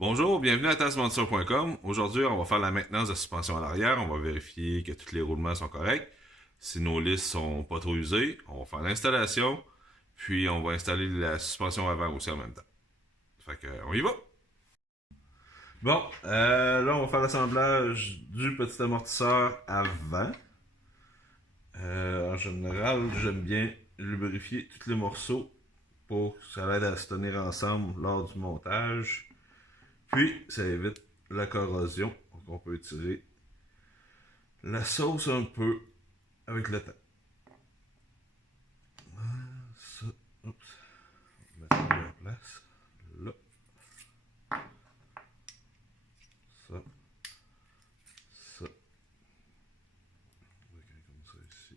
Bonjour, bienvenue à TaskMonster.com. Aujourd'hui, on va faire la maintenance de suspension à l'arrière. On va vérifier que tous les roulements sont corrects. Si nos listes sont pas trop usées, on va faire l'installation. Puis on va installer la suspension avant aussi en même temps. Fait que, on y va. Bon, là, on va faire l'assemblage du petit amortisseur avant. En général, j'aime bien lubrifier tous les morceaux pour que ça aide à se tenir ensemble lors du montage. Puis, ça évite la corrosion. Donc, on peut étirer la sauce un peu avec le temps. Ça, oups, on va mettre en place. Là, ça, ça. On va créer comme ça ici.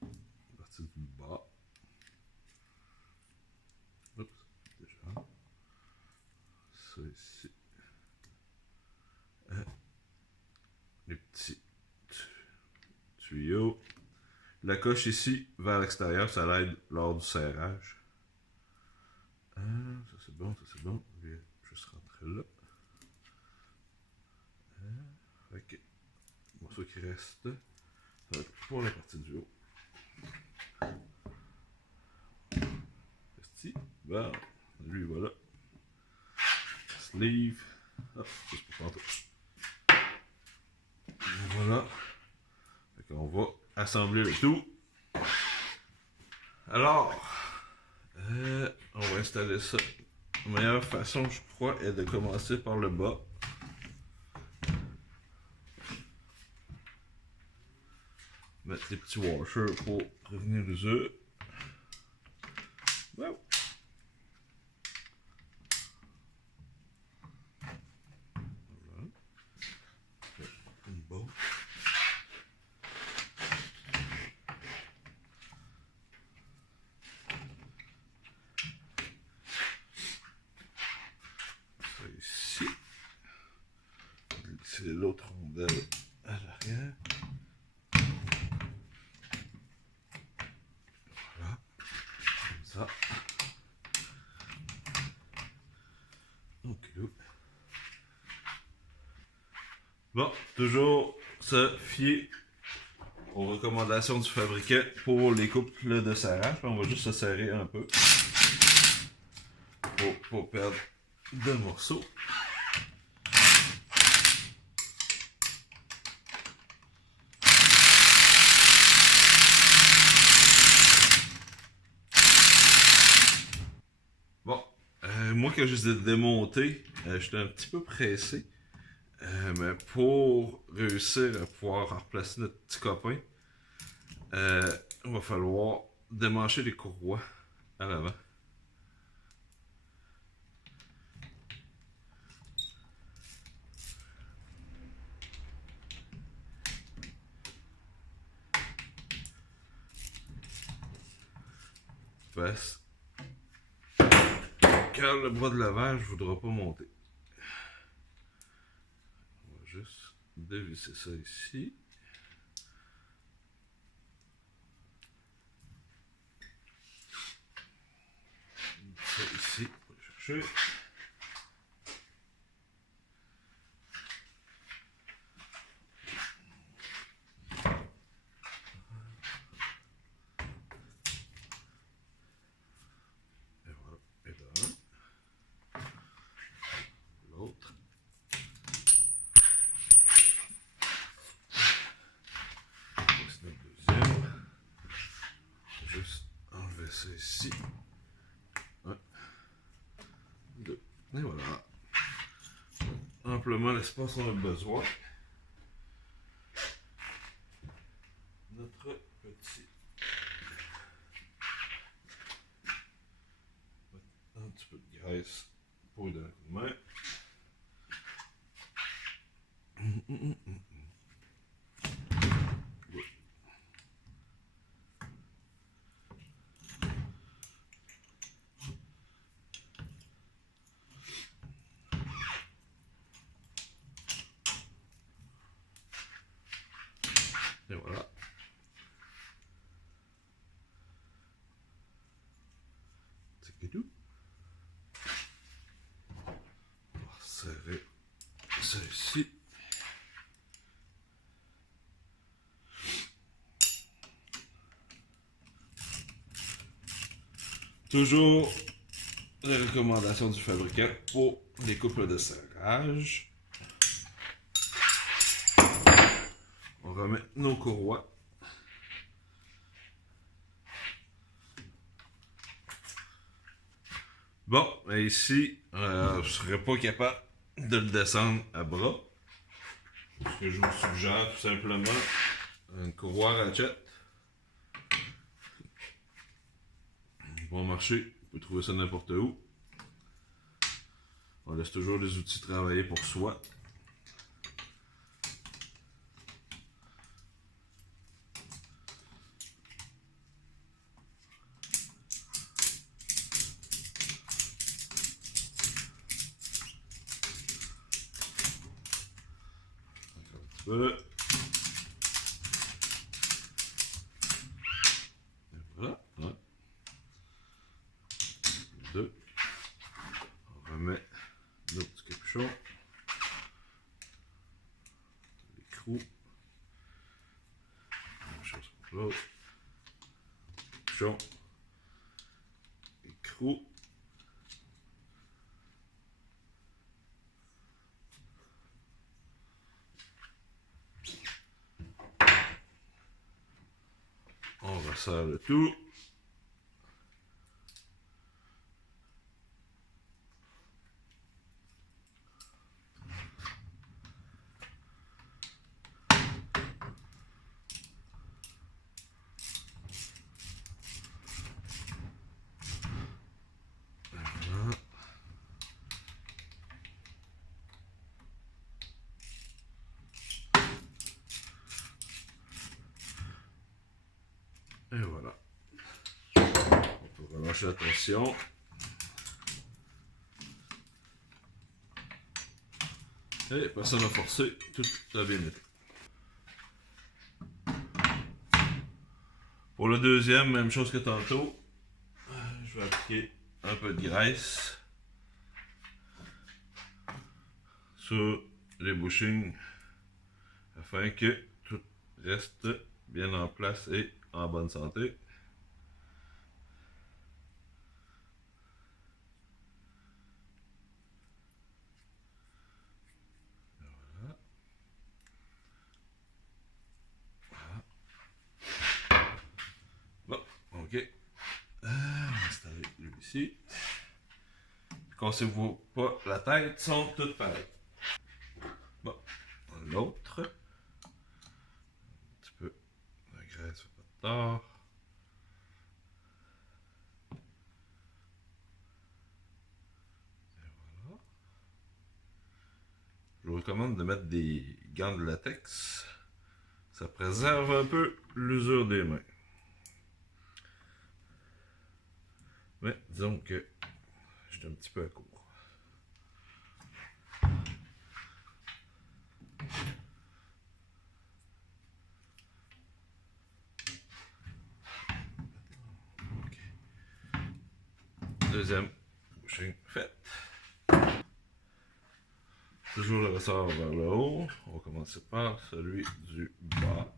À partir du bas. Oups, déjà. Ça ici. Les petits tuyaux. La coche ici vers l'extérieur, ça l'aide lors du serrage. Ça c'est bon, ça c'est bon. Je vais juste rentrer là. Ok. Le morceau qui reste, ça va être pour la partie du haut. Resti. Bon, lui voilà. Sleeve. Hop, c'est pour tantôt. Voilà. Fait qu'on va assembler le tout. Alors, on va installer ça. La meilleure façon, je crois, est de commencer par le bas. Mettre les petits washers pour prévenir l'usure. Wow. Voilà. Une botte. Ça ici. C'est l'autre rondelle à l'arrière. Voilà. Comme ça. Ok. Bon, toujours se fier aux recommandations du fabricant pour les couples de serrage. On va juste se serrer un peu pour pas perdre de morceaux. Bon, moi quand je les ai démontés, j'étais un petit peu pressé. Mais pour réussir à pouvoir replacer notre petit copain, il va falloir démancher les courroies à l'avant. Parce que le bras de lavage ne voudra pas monter. On va juste dévisser ça ici. Ça ici, on va chercher. Et voilà, et là, l'autre. C'est notre deuxième. Juste enlever ça ici. Un, deux. Et voilà. Amplement l'espace qu'on a besoin. Notre petit. Un petit peu de graisse pour lui donner un coup de main. Et voilà. C'est tout. Toujours les recommandations du fabricant pour les couples de serrage. On remet nos courroies. Bon, ici, je ne serais pas capable de le descendre à bras. Ce que je vous suggère tout simplement, une courroie ratchet. Bon marché, vous pouvez trouver ça n'importe où. On laisse toujours les outils travailler pour soi. Voilà. Et voilà. Un. Deux. On remet notre petit capuchon. L'écrou. Même chose pour l'autre. Capuchon. Écrou. On resserre le tout. Et voilà. On peut relâcher la tension. Et personne n'a forcé, tout a bien été. Pour le deuxième, même chose que tantôt. Je vais appliquer un peu de graisse sur les bushings afin que tout reste bien en place et en bonne santé. Voilà. Bon, ok. On va installer lui ici. Cassez-vous pas la tête, sont toutes pareilles. Bon, l'autre. Un petit peu de graisse, fait pas de tort. Et voilà. Je vous recommande de mettre des gants de latex. Ça préserve un peu l'usure des mains. Mais disons que j'étais un petit peu à court. Deuxième bushing fait. Toujours le ressort vers le haut. On va commencer par celui du bas.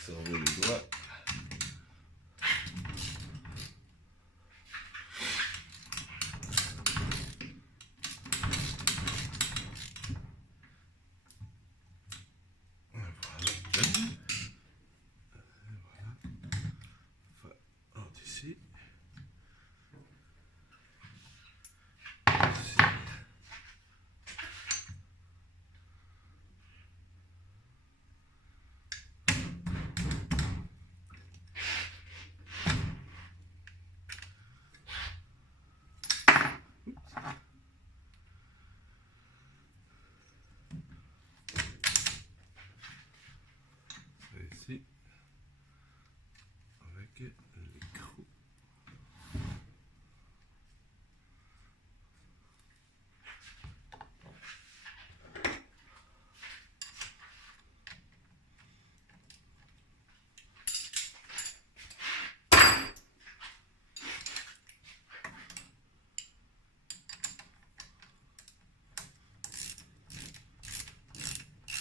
Servez les doigts. Ici. l'écrou.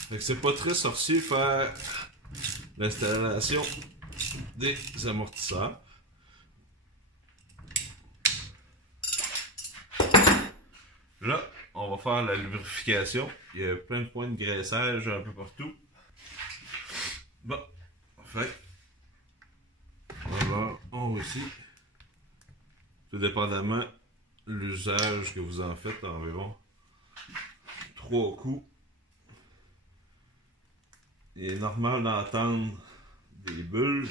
Fait que c'est pas très sorcier faire l'installation des amortisseurs. Là, on va faire la lubrification. Il y a plein de points de graissage un peu partout. Bon, fait. Alors, on va ici. Tout dépendamment l'usage que vous en faites, environ 3 coups. Il est normal d'entendre des bulles,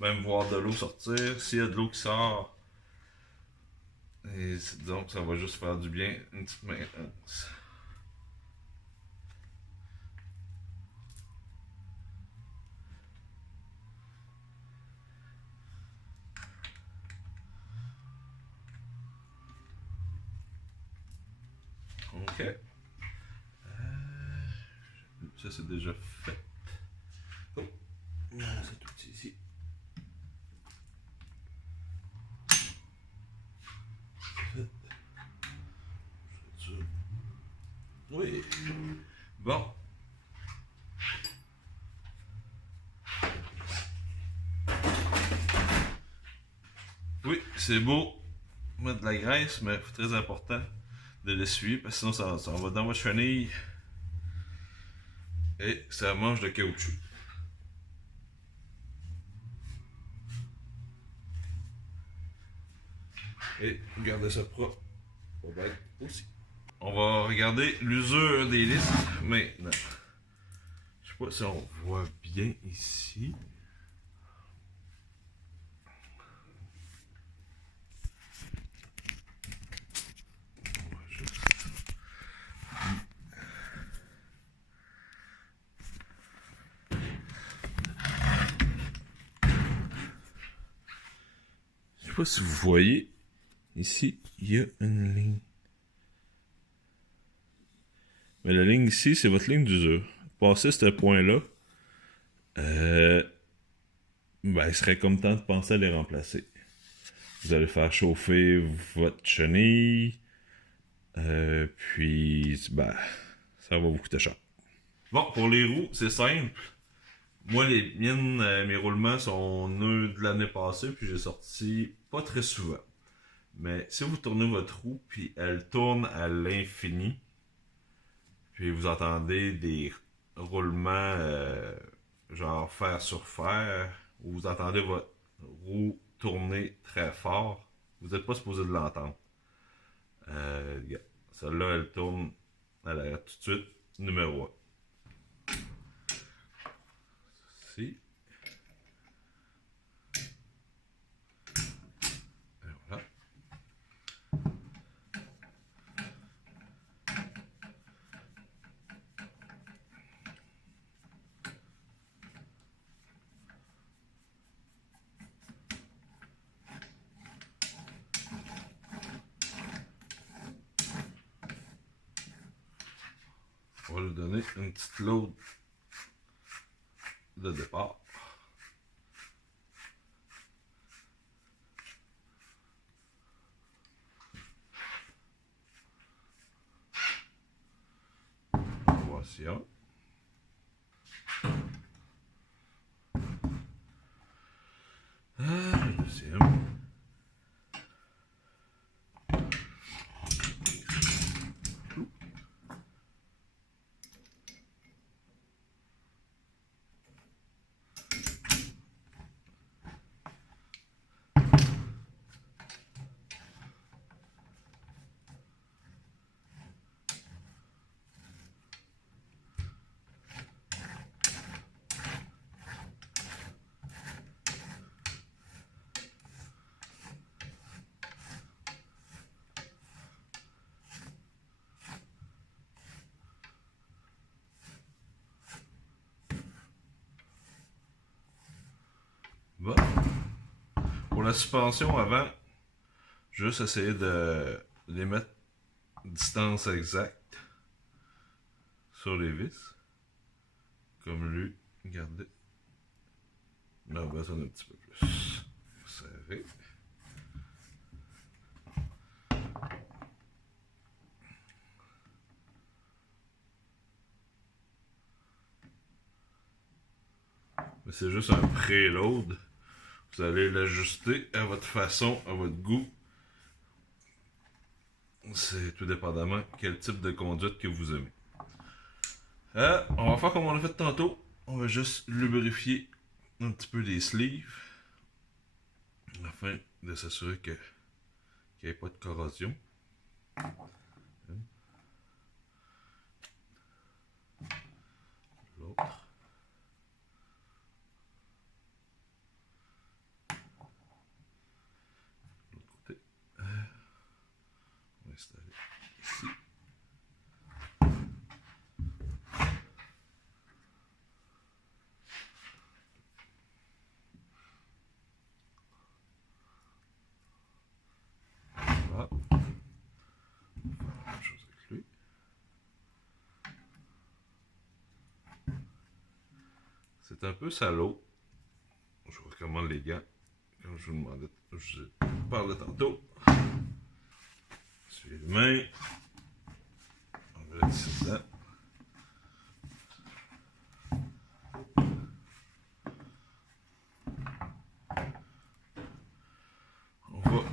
même voir de l'eau sortir. S'il y a de l'eau qui sort, et donc ça va juste faire du bien, une petite maintenance. Ok. Ça c'est déjà fait. Oh, c'est tout petit ici. Oui. Bon. Oui, c'est beau mettre de la graisse, mais c'est très important de l'essuyer parce que sinon ça va dans votre chenille et ça mange de caoutchouc. Et gardez ça propre. Pas bête aussi. On va regarder l'usure des listes maintenant. Je sais pas si on voit bien ici. Je sais pas si vous voyez. Ici, il y a une ligne. Mais la ligne ici, c'est votre ligne d'usure. Passer ce point-là, ben, il serait comme temps de penser à les remplacer. Vous allez faire chauffer votre chenille, puis ben, ça va vous coûter cher. Bon, pour les roues, c'est simple. Moi, les miennes, mes roulements sont neufs de l'année passée, puis j'ai sorti pas très souvent. Mais si vous tournez votre roue, puis elle tourne à l'infini, puis vous entendez des roulements genre fer sur fer, ou vous entendez votre roue tourner très fort, vous n'êtes pas supposé de l'entendre. Celle-là, elle tourne, elle arrête tout de suite, numéro 1. Ici. Et voilà. On va lui donner une petite load de départ. Voici un. Le deuxième. Bon. Pour la suspension avant, juste essayer de les mettre distance exacte sur les vis. Comme lui, regardez. On a besoin d'un petit peu plus serré. Mais c'est juste un préload. Vous allez l'ajuster à votre façon, à votre goût. C'est tout dépendamment quel type de conduite que vous aimez. On va faire comme on l'a fait tantôt. On va juste lubrifier un petit peu les sleeves afin de s'assurer qu'il n'y ait pas de corrosion. L'autre. L'autre côté. On va installer ici. Voilà. On va faire la même chose avec lui. C'est un peu salaud. Je vous recommande les gants. Comme je vous demandais, je vous parlais tantôt. Suivez les mains. On va laisser ça. On va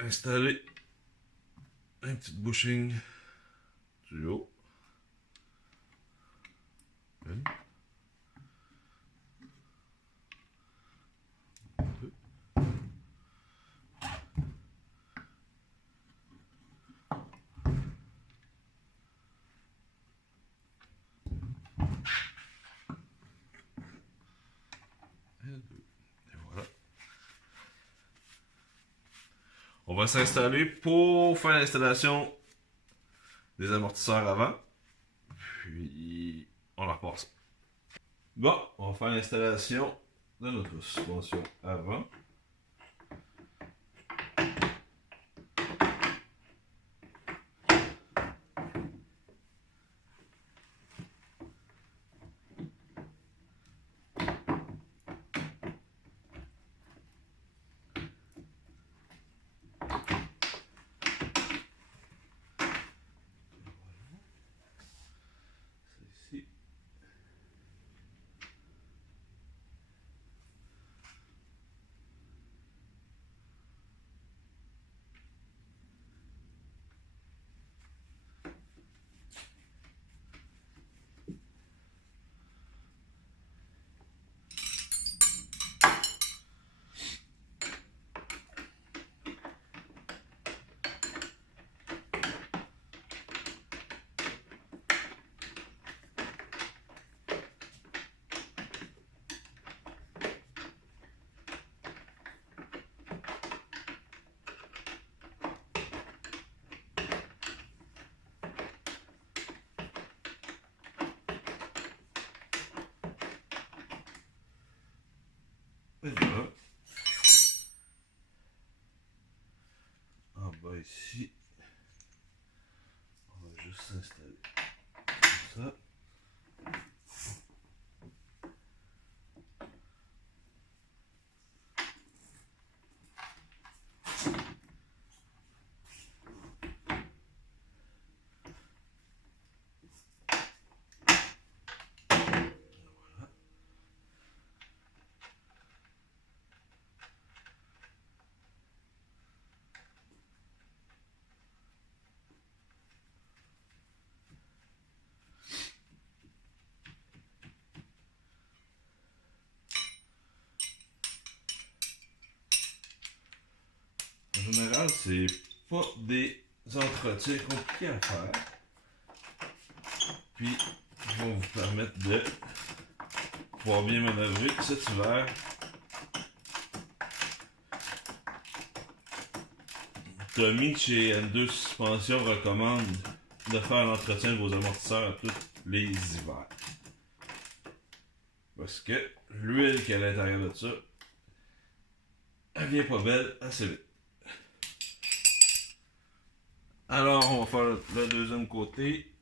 installer un petit bushing du haut. Une. Deux. Et deux. Et voilà. On va s'installer pour faire l'installation des amortisseurs avant. Puis on la repasse. Bon, on va faire l'installation de notre suspension avant. C'est ici. Et voilà. En bas ici, on va juste s'installer comme ça. En général, c'est pas des entretiens compliqués à faire. Puis, ils vont vous permettre de pouvoir bien manœuvrer cet hiver. Tommy chez N2 Suspension recommande de faire l'entretien de vos amortisseurs à tous les hivers. Parce que l'huile qui est à l'intérieur de ça Elle vient pas belle, assez vite. Alors, on va faire le deuxième côté.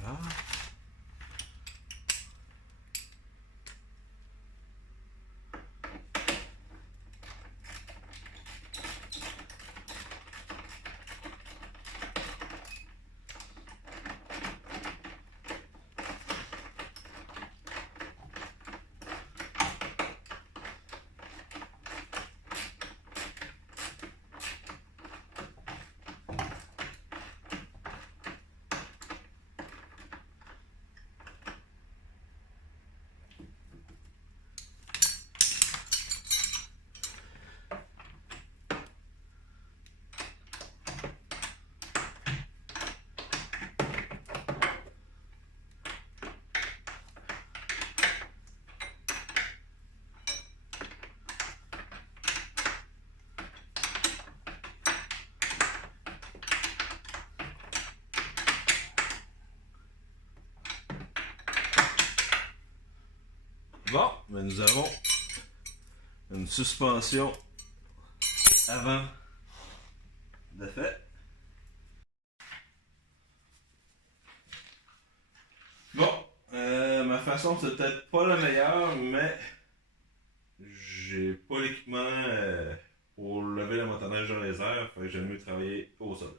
Voilà. Bon, mais nous avons une suspension avant de fait. Bon, ma façon c'est peut-être pas la meilleure, mais j'ai pas l'équipement pour lever le motoneige dans les airs, fait que j'aime mieux travailler au sol.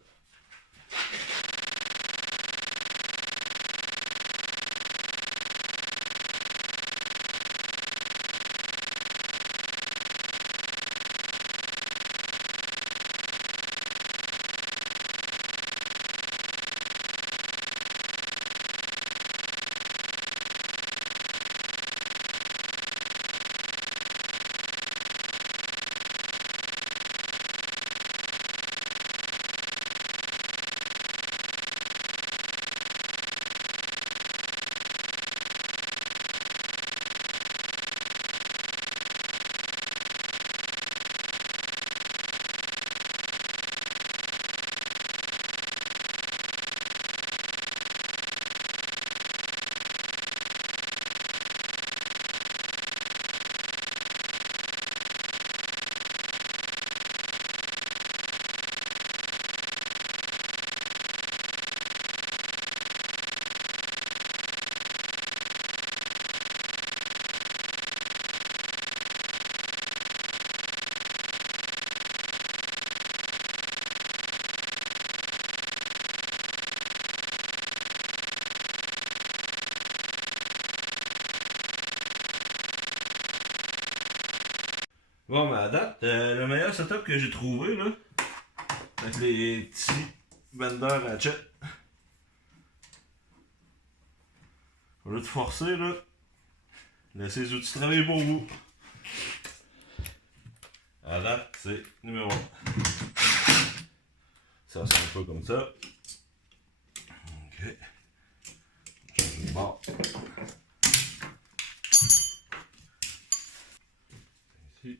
Bon, mais à date, le meilleur setup que j'ai trouvé, là, avec les petits benders ratchet. Au lieu de forcer, là, laissez les outils travailler pour vous. À date, c'est numéro 1. Ça sent un peu comme ça. Ok. Bon. Ici.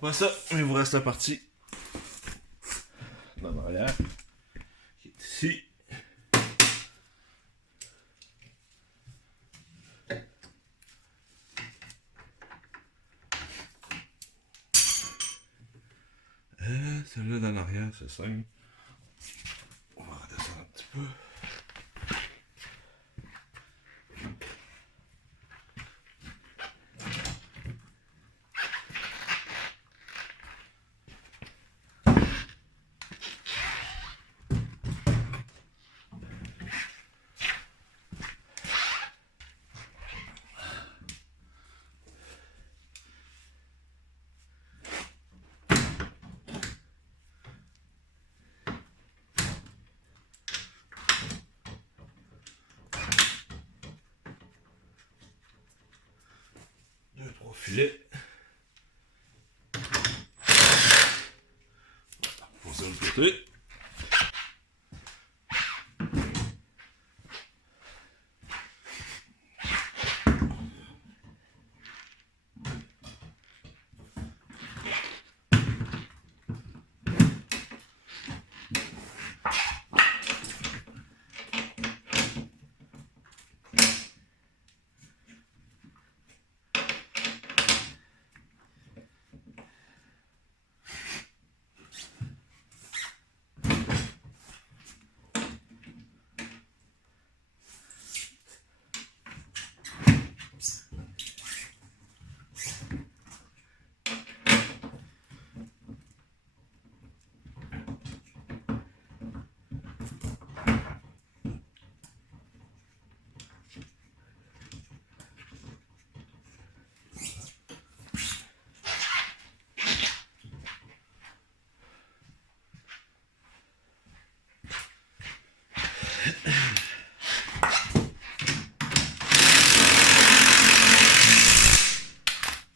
Pas ça, mais il vous reste la partie d'en arrière qui est ici. Celle-là d'en arrière, c'est simple. On va redescendre un petit peu. Deux, trois filets. Pour ça, le côté.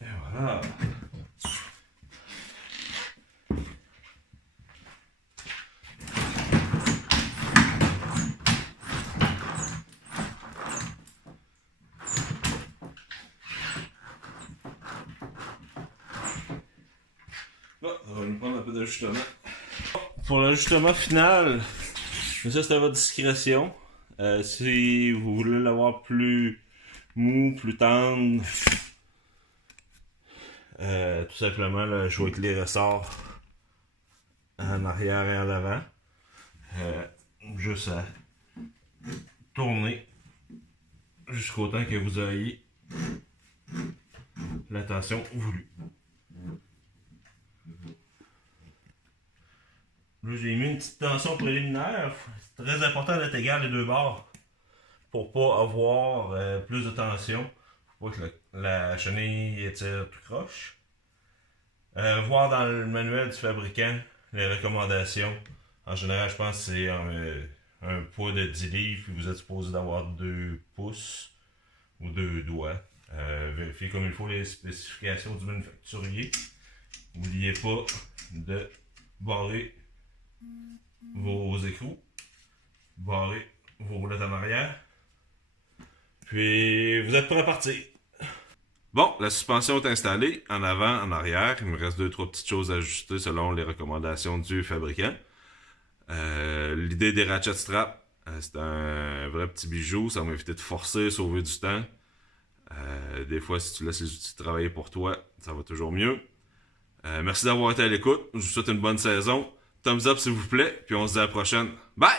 Et voilà. Bon, on va nous prendre un peu d'ajustement. Pour l'ajustement final, ça c'est à votre discrétion. Si vous voulez l'avoir plus mou, plus tendre, tout simplement là, jouer avec les ressorts en arrière et en avant. Juste à tourner jusqu'au temps que vous ayez la tension voulue. Là, j'ai mis une petite tension préliminaire. C'est très important d'être égal les deux bords pour pas avoir plus de tension, pour pas que la chenille étire tout croche. Voir dans le manuel du fabricant les recommandations. En général, je pense que c'est un poids de 10 livres, puis vous êtes supposé d'avoir 2 pouces ou 2 doigts. Vérifiez comme il faut les spécifications du manufacturier. N'oubliez pas de barrer vos écrous, barrer vos roulettes en arrière, puis vous êtes prêt à partir. Bon, la suspension est installée, en avant, en arrière. Il me reste 2-3 petites choses à ajuster selon les recommandations du fabricant. L'idée des ratchet straps, c'est un vrai petit bijou, ça va éviter de forcer, sauver du temps. Des fois, si tu laisses les outils travailler pour toi, ça va toujours mieux. Merci d'avoir été à l'écoute, je vous souhaite une bonne saison. Thumbs up s'il vous plaît, puis on se dit à la prochaine. Bye!